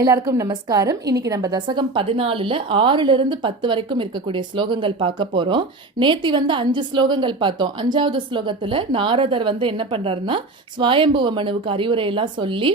எல்லாருக்கும் நமஸ்காரம். இன்னைக்கு நம்ம தசகம் 14ல 6லிருந்து 10 வரைக்கும் இருக்கக்கூடிய ஸ்லோகங்கள் பார்க்க போறோம். நேத்தி 5 ஸ்லோகங்கள் பார்த்தோம். 5வது ஸ்லோகத்துல நாரதர் என்ன பண்றாருன்னா ஸ்வயம்புவ மனுவுக்கு அறிவுரை எல்லாம் சொல்லி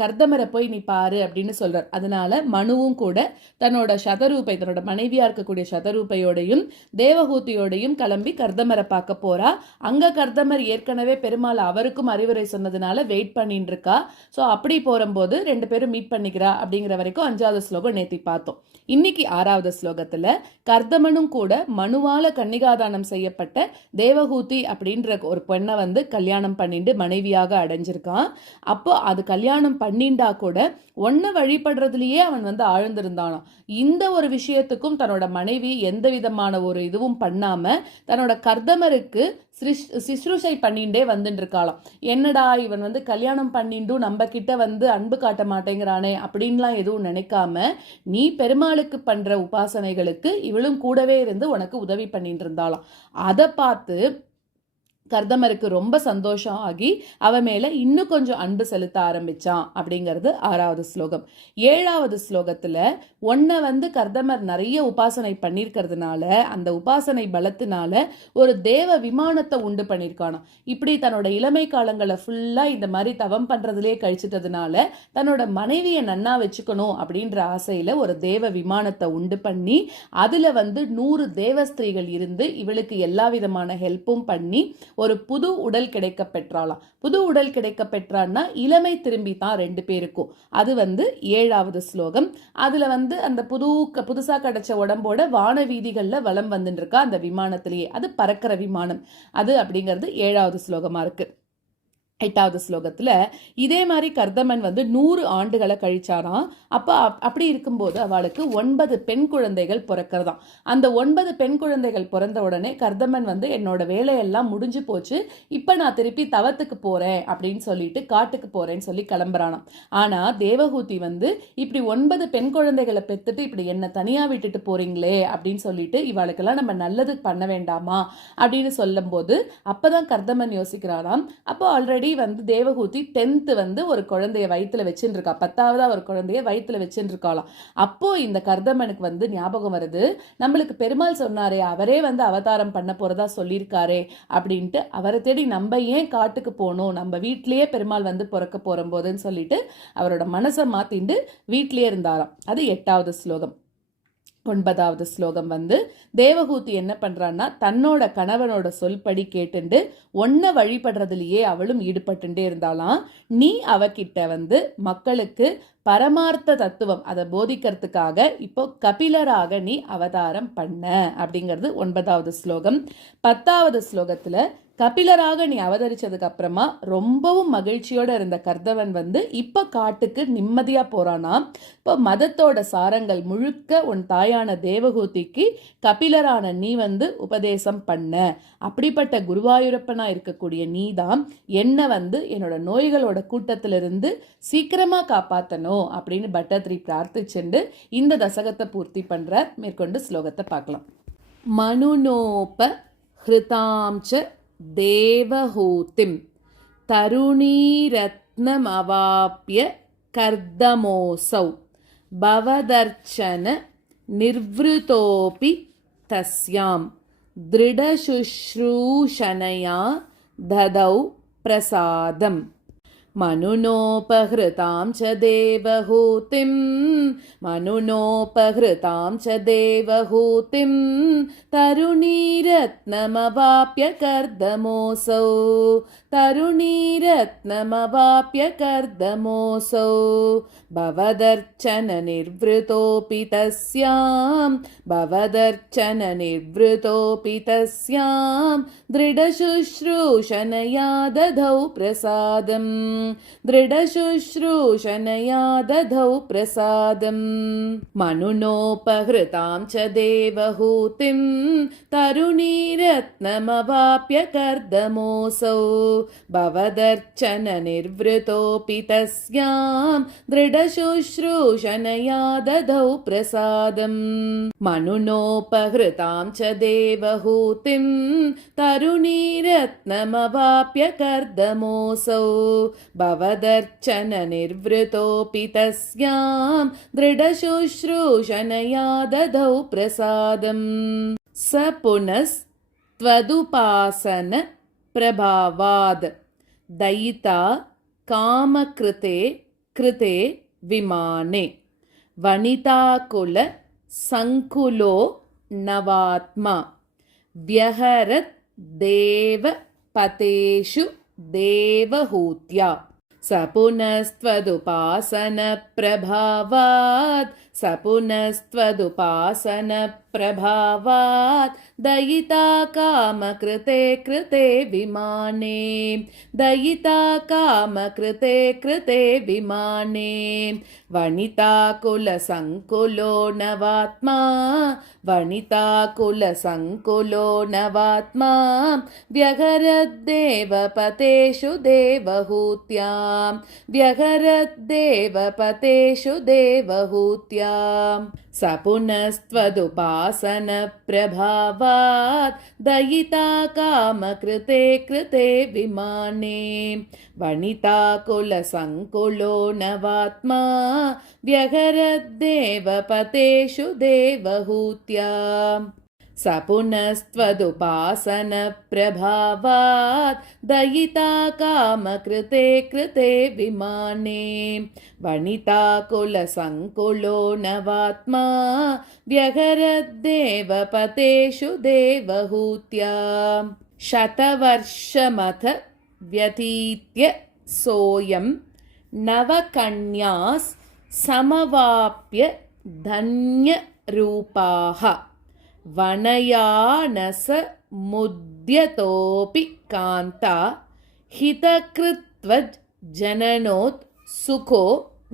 கர்தமரை போய் நீ பாரு அப்படின்னு சொல்றார். அதனால மனுவும் கூட தன்னோட சதரூபை, தன்னோட மனைவியா இருக்கக்கூடிய சதரூபையோடையும் தேவஹூதியோடையும் கிளம்பி கர்தமரை பார்க்க போறா. அங்க கர்தமர் ஏற்கனவே பெருமாள் அவருக்கும் அறிவுரை சொன்னதுனால வெயிட் பண்ணிட்டு இருக்கா. ஸோ அப்படி போகும்போது 2 பேரும் மீட் பண்ணிக்கிறா. அப்படிங்கிற வரைக்கும் 5வது ஸ்லோகம் நேத்தி பார்த்தோம். இன்னைக்கு 6வது ஸ்லோகத்துல கர்தமனும் கூட மனுவால கன்னிகாதானம் செய்யப்பட்ட தேவஹூதி அப்படின்ற ஒரு பெண்ணை கல்யாணம் பண்ணிட்டு மனைவியாக அடைஞ்சிருக்கான். அப்போ அது கல்யாணம் பண்ணிண்டா கூட ஒன்ன வழிபடுறதுலயே அவன் ஆழ்ந்திருந்தானாம். இந்த ஒரு விஷயத்துக்கும் தன்னோட மனைவி எந்த விதமான ஒரு இதுவும் பண்ணாம தன்னோட கர்தமருக்கு சிசுருஷை பண்ணிண்டே வந்துட்டு இருக்காளாம். என்னடா இவன் கல்யாணம் பண்ணிண்டும் நம்ம கிட்ட அன்பு காட்ட மாட்டேங்கிறானே அப்படின்லாம் எதுவும் நினைக்காம நீ பெருமாளுக்கு பண்ற உபாசனைகளுக்கு இவளும் கூடவே இருந்து உனக்கு உதவி பண்ணிட்டு இருந்தாளாம். அதை பார்த்து கர்தமருக்கு ரொம்ப சந்தோஷம் ஆகி அவ மேல இன்னும் கொஞ்சம் அன்பு செலுத்த ஆரம்பிச்சான். அப்படிங்கிறது 6வது ஸ்லோகம். 7வது ஸ்லோகத்துல ஒன்ன கர்தமர் நிறைய உபாசனை பண்ணிருக்கிறதுனால அந்த உபாசனை பலத்தினால ஒரு தேவ விமானத்தை உண்டு பண்ணிருக்கானாம். இப்படி தன்னோட இளமை காலங்களை ஃபுல்லா இந்த மாதிரி தவம் பண்றதுலயே கழிச்சிட்டதுனால தன்னோட மனைவியை நன்னா வச்சுக்கணும் அப்படின்ற ஆசையில ஒரு தேவ விமானத்தை உண்டு பண்ணி அதுல 100 தேவஸ்திரீகள் இருந்து இவளுக்கு எல்லா விதமான ஹெல்ப்பும் பண்ணி ஒரு புது உடல் கிடைக்க பெற்றாலாம். புது உடல் கிடைக்க பெற்றான்னா இளமை திரும்பி தான் 2 பேருக்கும். அது 7வது ஸ்லோகம். அதுல அந்த புதுசா கிடைச்ச உடம்போட வான வீதிகள்ல வலம் வந்துட்டு இருக்கா அந்த விமானத்திலேயே. அது பறக்கிற விமானம். அது அப்படிங்கிறது 7வது ஸ்லோகமா இருக்கு. 8வது ஸ்லோகத்துல இதே மாதிரி கர்தமன் 100 ஆண்டுகளை கழிச்சாராம். அப்ப அப்படி இருக்கும்போது அவளுக்கு 9 பெண் குழந்தைகள் பிறக்கிறதாம். அந்த 9 பெண் குழந்தைகள் பிறந்த உடனே கர்தமன் என்னோட வேலையெல்லாம் முடிஞ்சு போச்சு, இப்ப நான் திருப்பி தவத்துக்கு போறேன் அப்படின்னு சொல்லிட்டு காட்டுக்கு போறேன்னு சொல்லி கிளம்புறானாம். ஆனா தேவஹூதி இப்படி 9 பெண் குழந்தைகளை பெத்துட்டு இப்படி என்ன தனியா விட்டுட்டு போறீங்களே அப்படின்னு சொல்லிட்டு இவளுக்கெல்லாம் நம்ம நல்லது பண்ண வேண்டாமா அப்படின்னு சொல்லும் போது அப்பதான் கர்தமன் யோசிக்கிறாராம். அப்போ ஆல்ரெடி தேவஹூதி 10th ஒரு குழந்தைய வயிற்றுல வச்சுட்டு இருக்கா. 10வது ஒரு குழந்தைய வயிற்றுல வச்சுட்டு இருக்காளாம். அப்போ இந்த கர்தமனுக்கு ஞாபகம் வருது, நம்மளுக்கு பெருமாள் சொன்னாரே, அவரே அவதாரம் பண்ண போறதா சொல்லியிருக்காரே அப்படின்ட்டு அவரை தேடி நம்ம ஏன் காட்டுக்கு போகணும், நம்ம வீட்டிலேயே பெருமாள் பிறக்க போற போதுன்னு சொல்லிட்டு அவரோட மனசை மாத்திண்டு வீட்டிலேயே இருந்தாராம். அது 8வது ஸ்லோகம். 9வது ஸ்லோகம் தேவஹூதி என்ன பண்றான்னா தன்னோட கணவனோட சொல்படி கேட்டுண்டு ஒன்ன வழிபடுறதுலயே அவளும் ஈடுபட்டுட்டே இருந்தாலாம். நீ அவகிட்ட மக்களுக்கு பரமார்த்த தத்துவம் அதை போதிக்கிறதுக்காக இப்போ கபிலராக நீ அவதாரம் பண்ண அப்படிங்கிறது 9வது ஸ்லோகம். 10வது ஸ்லோகத்துல கபிலராக நீ அவதரிச்சதுக்கு அப்புறமா ரொம்பவும் மகிழ்ச்சியோட இருந்த கர்தவன் இப்ப காட்டுக்கு நிம்மதியா போறானா. இப்போ மதத்தோட சாரங்கள் முழுக்க உன் தாயான தேவஹூதிக்கு கபிலரான நீ உபதேசம் பண்ண. அப்படிப்பட்ட குருவாயூரப்பனா இருக்கக்கூடிய நீதான் என்ன என்னோட நோய்களோட கூட்டத்திலிருந்து சீக்கிரமா காப்பாத்தணும் அப்படின்னு பட்டத்ரி பிரார்த்திச்சுண்டு இந்த தசகத்தை பூர்த்தி பண்ற. மேற்கொண்டு ஸ்லோகத்தை பார்க்கலாம். மனுநோப ஹிருதாம்ச தேவஹூதிம் தருணீரத்னமவாப்ய கர்தமோசௌ பவதர்ச்சன நிர்வ்ருதோபி தஸ்யாம் திருடசுஷ்ரூஷனயா ததௌ பிரசாதம். மனுநோபஹ்ருதாம் ச தேவஹூதிம் மனுநோபஹ்ருதாம் ச தேவஹூதிம் தருணீரத்னமவாப்ய கர்தமோசௌ தருணீரத்னமவாப்ய கர்தமோசௌ பவதர்ச்சன நிர்வ்ருதோபி தஸ்யாம் பவதர்ச்சன நிர்வ்ருதோபி தஸ்யாம் திருடசுஷ்ரூஷனயா ததௌ பிரசாதம். दृढशुश्रूषणया दधौ प्रसादम् मनुनोपहृतां च देवहूतिं तरुणीरत्नमवाप्य कर्दमोऽसौ भवदर्चननिर्वृतोऽपि तस्यां दृढशुश्रूषणया दधौ प्रसादम् मनुनोपहृतां च देवहूतिं तरुणीरत्नमवाप्य कर्दमोऽसौ भवदर्चननिर्वृतोऽपि तस्यां दृढशुश्रूषणया दधौ प्रसादम् स पुनस्त्वदुपासन प्रभावाद् दयिता कामकृते कृते विमाने वनिताकुल संकुलो नवात्मा व्यहरत् देवपतेषु देवहूत्या स पुनस्त्वदुपासनप्रभावात् दयिता कामकृते कृते विमाने दयिता कामकृते कृते विमाने वनिताकुलसङ्कुलो नवात्मा वनिताकुलसङ्कुलो नवात्मा व्यहरद्देवपतेषु देवहूत्यां व्यहरद्देवपतेषु देवहूत्यां स पुनस्त्वदुपासनप्रभावात् दयिता कामकृते कृते विमाने वनिताकुलसङ्कुलो नवात्मा व्यहरद्देवपतेषु देवहूत्यां स पुनस्त्वदुपासनप्रभावात् दयिता कामकृते कृते विमाने वनिताकुलसङ्कुलो नवात्मा व्यहरद्देवपतेषु देवहूत्यां शतवर्षमथ व्यतीत्य सोऽयं नवकन्यास् समवाप्य धन्यरूपाः वनयानसमुद्यतोऽपि कान्ता हितकृत्वज्जननोत् सुखो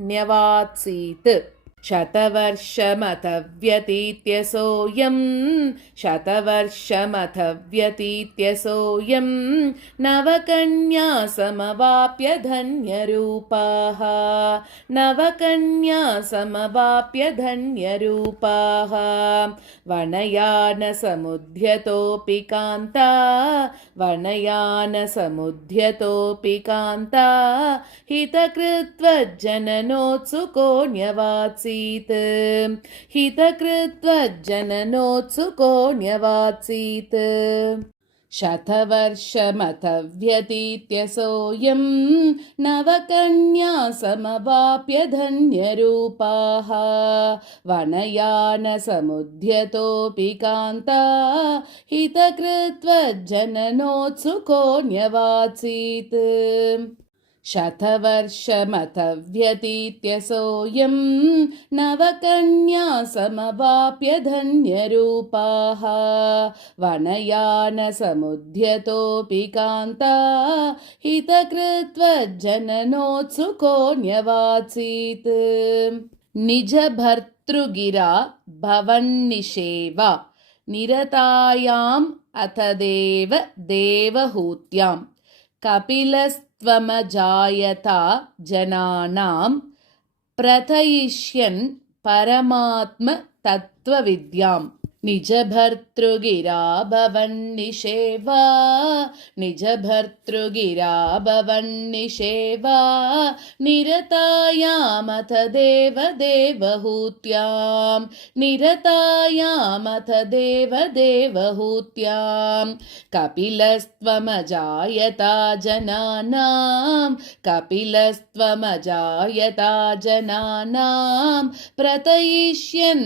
न्यवात्सीत् शतवर्षमथ व्यतीत्य सोऽयं नवकन्या समवाप्य धन्यरूपाः वनयानसमुद्यतोऽपि कान्ता हितकृत्वज्जननोत्सुको न्यवात्सीत् शतवर्षमथ व्यतीत्य सोऽयं नवकन्या समवाप्य धन्यरूपाः वनयानसमुद्यतोऽपि कान्ता हितकृत्वज्जननोत्सुको न्यवात्सीत् शतवर्षमथ व्यतीत्य सोऽयं नवकन्या समवाप्य धन्यरूपाः वनयानसमुद्यतोऽपि कान्ता हितकृत्वज्जननोत्सुको न्यवात्सीत् निजभर्तृगिरा भवन्निषेवा निरतायाम् अथ देवहूत्यां कपिलस्त्वमजायता जनानां प्रथयिष्यन् परमात्म तत्त्वविद्याम् निजभर्तृगिरा भवन्निषेवा निरतायामथ देवहूत्यां कपिलस्त्वमजायता जनानां प्रथयिष्यन्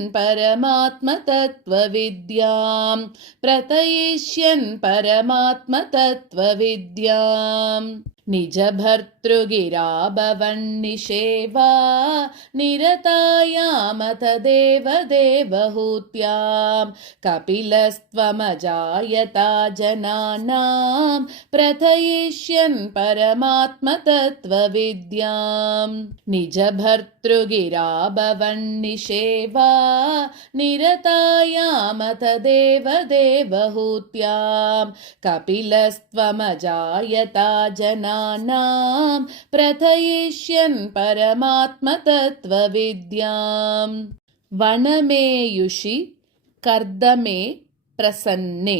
परमात्मतत्त्वविद्याम् निजभर्तृगिरा भवन्निषेवा निरतायामथ देवदेवहूत्यां कपिलस्त्वमजायता जनानां प्रथयिष्यन् परमात्मतत्त्वविद्यां निजभर्तृगिरा भवन्निषेवा निरतायामथ देवदेवहूत्यां कपिलस्त्वमजायता जनानां प्रथयिष्यन् परमात्मतत्त्वविद्यां वनमेयुषि कर्दमे प्रसन्ने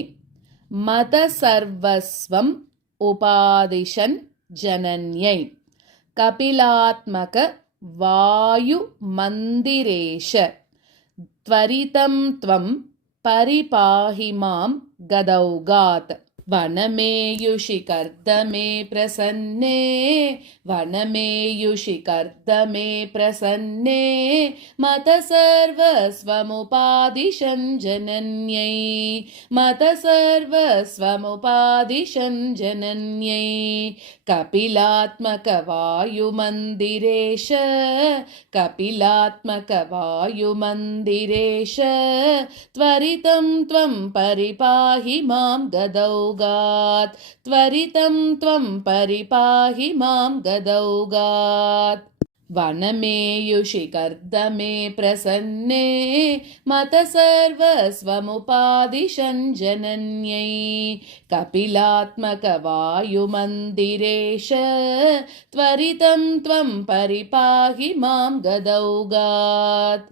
मतसर्वस्वम् उपादिशन् जनन्यै कपिलात्मक वायुमन्दिरेश त्वरितं त्वं परिपाहि मां गदौगात् वनमेयुषि कर्दमे प्रसन्ने वनमेयुषि कर्दमे प्रसन्ने मत सर्वस्वमुपादिशन् जनन्यै मत सर्वस्वमुपादिशन् जनन्यै कपिलात्मक वायुमन्दिरेश कपिलात्मक वायुमन्दिरेश त्वरितं त्वं परिपाहि मां गदौगात् त्वरितं त्वं परिपाहि मां गदौगात् वनमेयुषि कर्दमे प्रसन्ने मत सर्वस्वमुपादिशन् जनन्यै कपिलात्मक वायुमन्दिरेश त्वरितं त्वं परिपाहि मां गदौगात्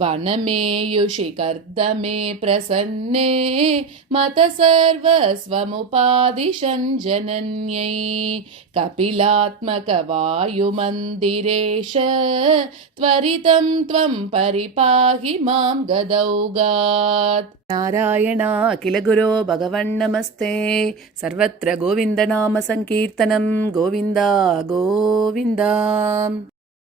वनमेयुषि कर्दमे प्रसन्ने मत सर्वस्वमुपादिशन् जनन्यै कपिलात्मक वायुमन्दिरेश त्वरितं त्वं परिपाहि मां गदौगात् नारायण अखिलगुरो भगवन्नमस्ते सर्वत्र गोविन्दनाम संकीर्तनं गोविन्द गोविन्द।